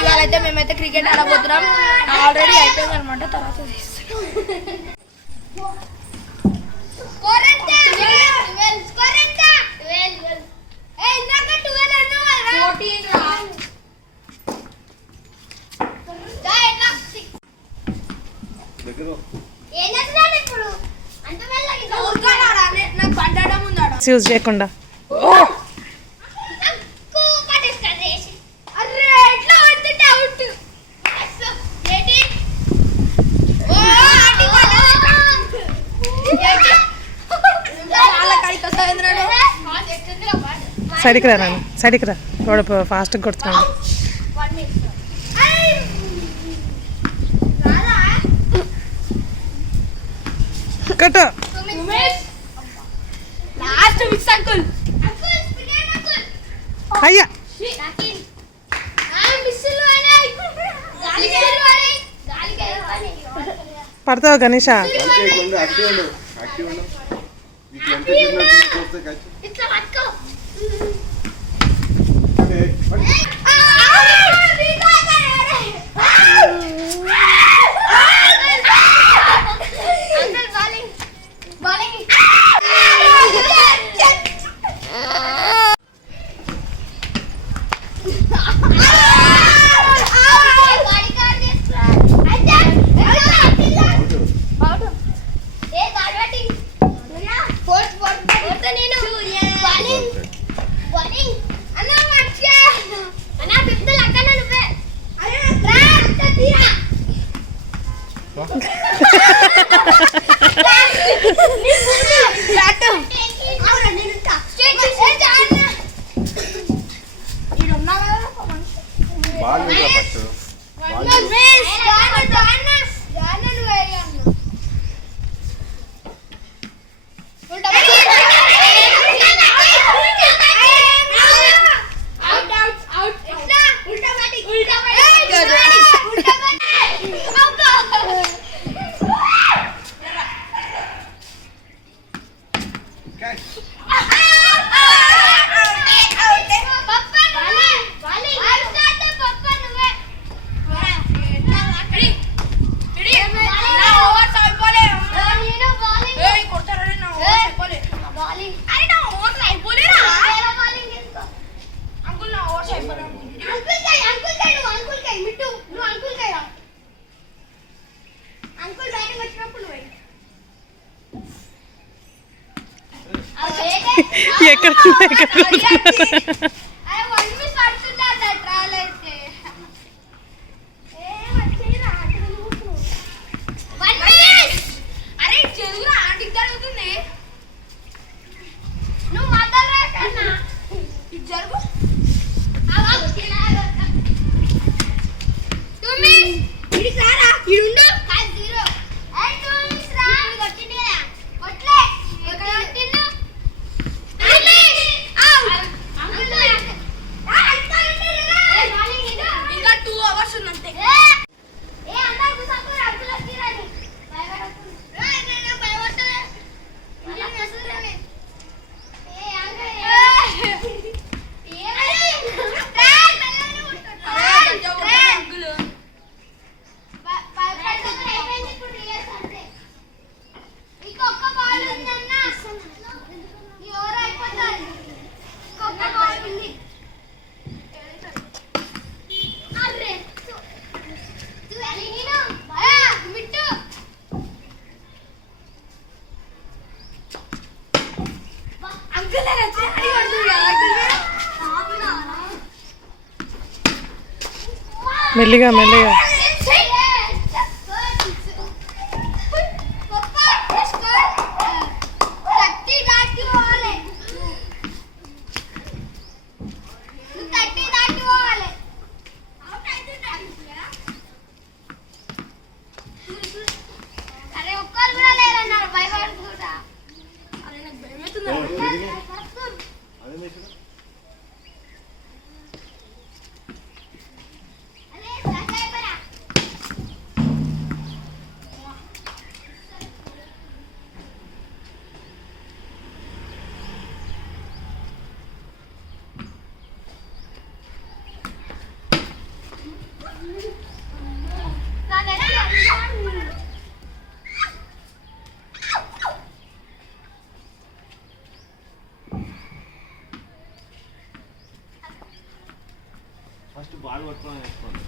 ఇవాళైతే మేమైతే cricket ఆడబోతున్నాం. Already అయిపోయింది అనమాట. తర్వాత యూజ్ చేయకుండా సైడ్కి రా నాన్న, సైడ్కి రా. వాడు ఫాస్ట్గా కొడుతున్నాడు. కట్టు అయ్యా పడతావు గణేషా. ఎక్కడ మెల్లిగా మెల్లిగా ఫస్ట్ బాల్ పట్టుకొని వేసుకోండి.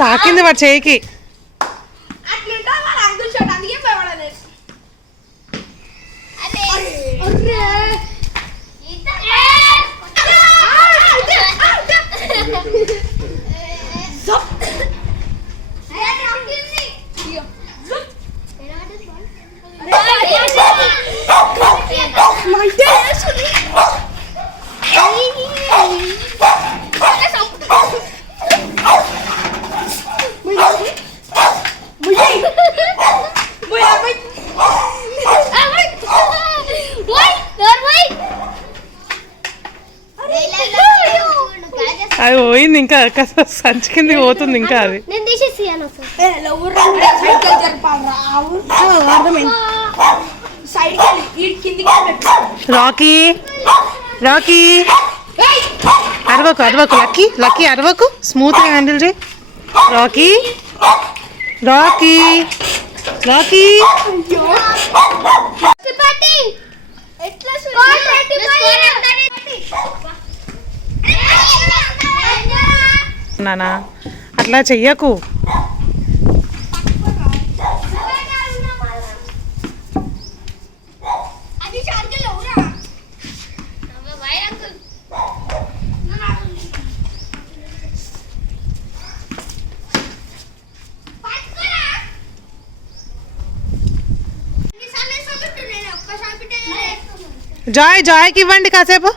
తాకింది వాడు చేయికి. అది పోయింది ఇంకా సంచి కింద పోతుంది ఇంకా అది. రాకీ రాకీ అరవకు అరవకు లక్కీ లక్కీ అరవకు, స్మూత్గా హ్యాండిల్ చేయి. రాకీ రాకీ రాకీ నానా అట్లా చెయ్యకు. జాయ్ జాయ్కి ఇవ్వండి కాసేపు.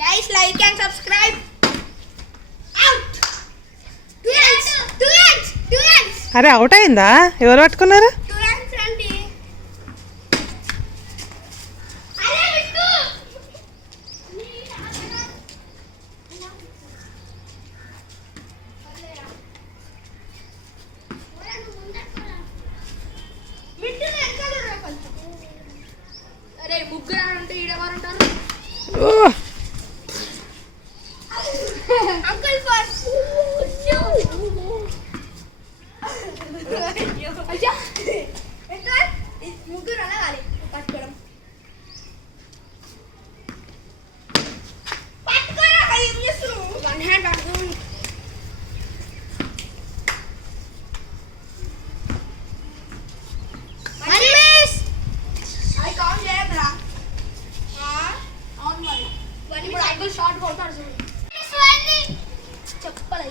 Guys, like and subscribe. Out. Two hands. అరే అవుట్ అయిందా? ఎవరు పట్టుకున్నారు? 2 hands రండి. అరే విట్టు. అరే ముగ్గురు అంటే ఈడెవరు ఉంటారు? అంకుల్ ఫస్ట్ అయ్యా ఎట్లా ముగ్గురు అనగాలి పట్టుకోవడం. పట్టుకోరా ఏం చేస్తున్నావు? వన్ హ్యాండ్ పట్టుకోండి. అది కౌంట్ చేయద్దురా. అవును మరి ఇప్పుడు అంకుల్ షార్ట్ కొడతాడు చూడు. చెప్పలే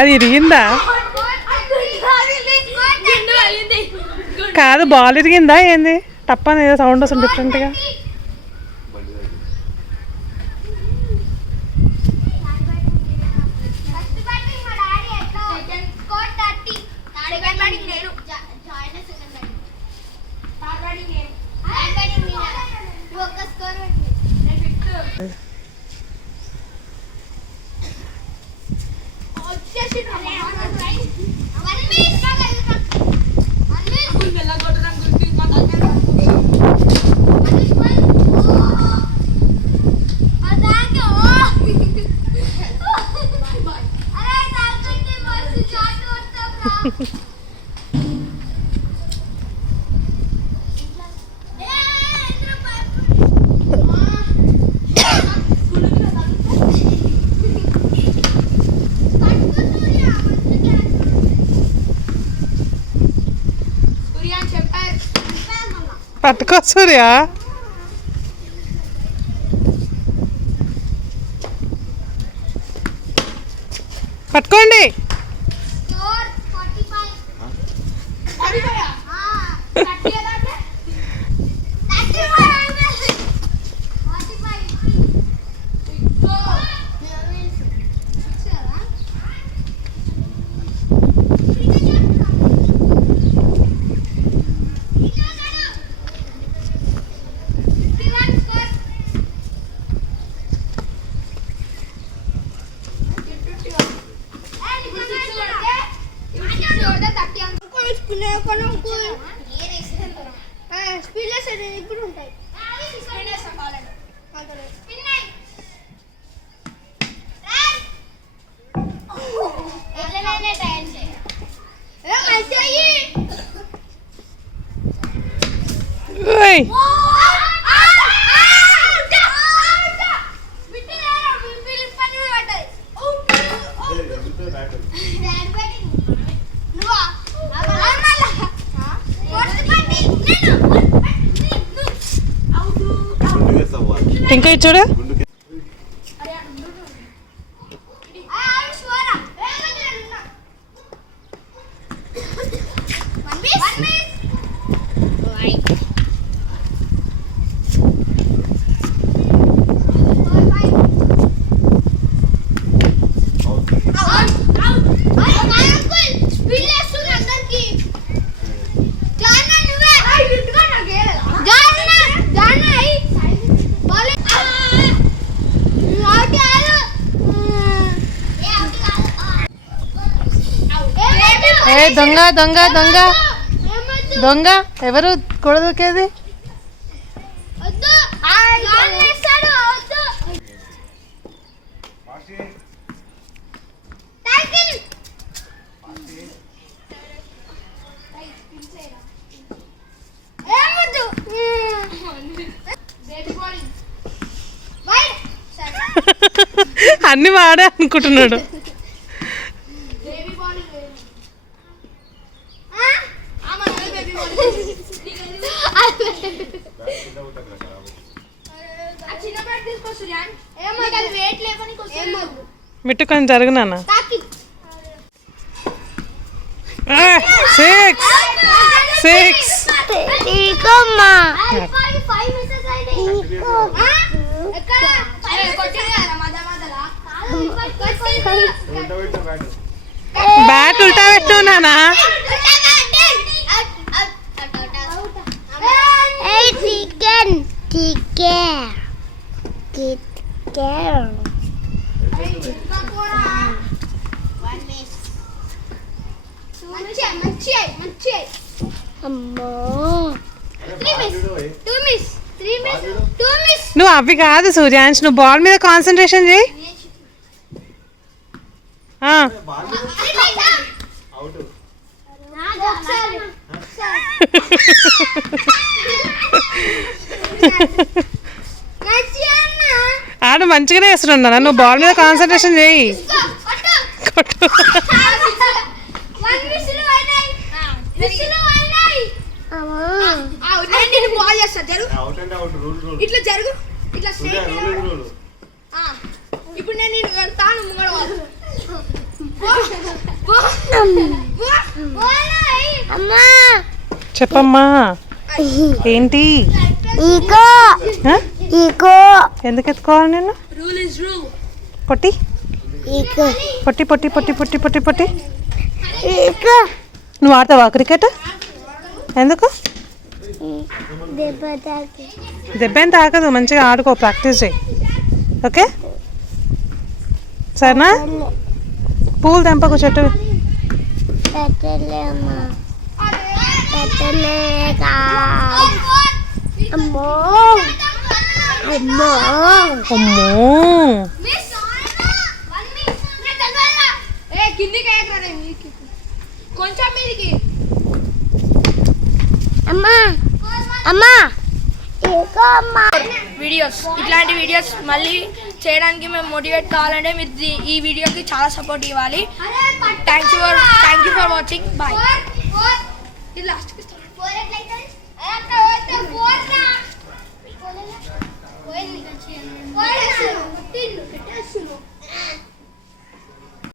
అది ఇరిగిందా? కాదు బాల్ ఇరిగిందా ఏంది? టప్పని ఏదో సౌండ్ వస్తుంది డిఫరెంట్గా. పట్టుకో సూర్య. పట్టుకోండి. ఇప్పుడు ఉంటాయి. ఓయ్ ఇంకా చూడు. ఏ దొంగ దొంగ దొంగ దొంగ ఎవరు కొడదుకేది? అన్ని వాడే అనుకుంటున్నాడు. మిట్టు కొంచెం జరుగునా. 6 బ్యాట్ ఉల్టా పెట్టు నానా. నువ్వు అవి కాదు సూర్యాంశ్, నువ్వు బాల్ మీద కాన్సన్ట్రేషన్ చేయి. ఆడు మంచిగానే వేస్తున్నాడు. నువ్వు బాల్ మీద కాన్సన్ట్రేషన్ చేయి. ఇట్లా జరుగు, ఇట్లా ఇప్పుడు నేను నిన్ను కడతాను. చెప్పమ్మా ఏంటి? ఎందుకు ఎత్తుకోవాలి నేను? పొట్టి పొట్టి పొట్టి పొట్టి పొట్టి పొట్టి పొట్టి. నువ్వు ఆడతావా క్రికెట్? ఎందుకు? దెబ్బ ఏం తాకదు, మంచిగా ఆడుకో, ప్రాక్టీస్ చేయి. ఓకే సరేనా? పూలు తెంపకు చెట్టు. అమ్మో కొంచెం మీదికి. అమ్మా అమ్మా ఇగో అమ్మా. వీడియోస్ ఇట్లాంటి వీడియోస్ మళ్ళీ చేయడానికి మేము మోటివేట్ కావాలంటే మీరు ఈ వీడియోకి చాలా సపోర్ట్ ఇవ్వాలి. Thank you for watching. Bye. ఇది లాస్ట్ పోయింది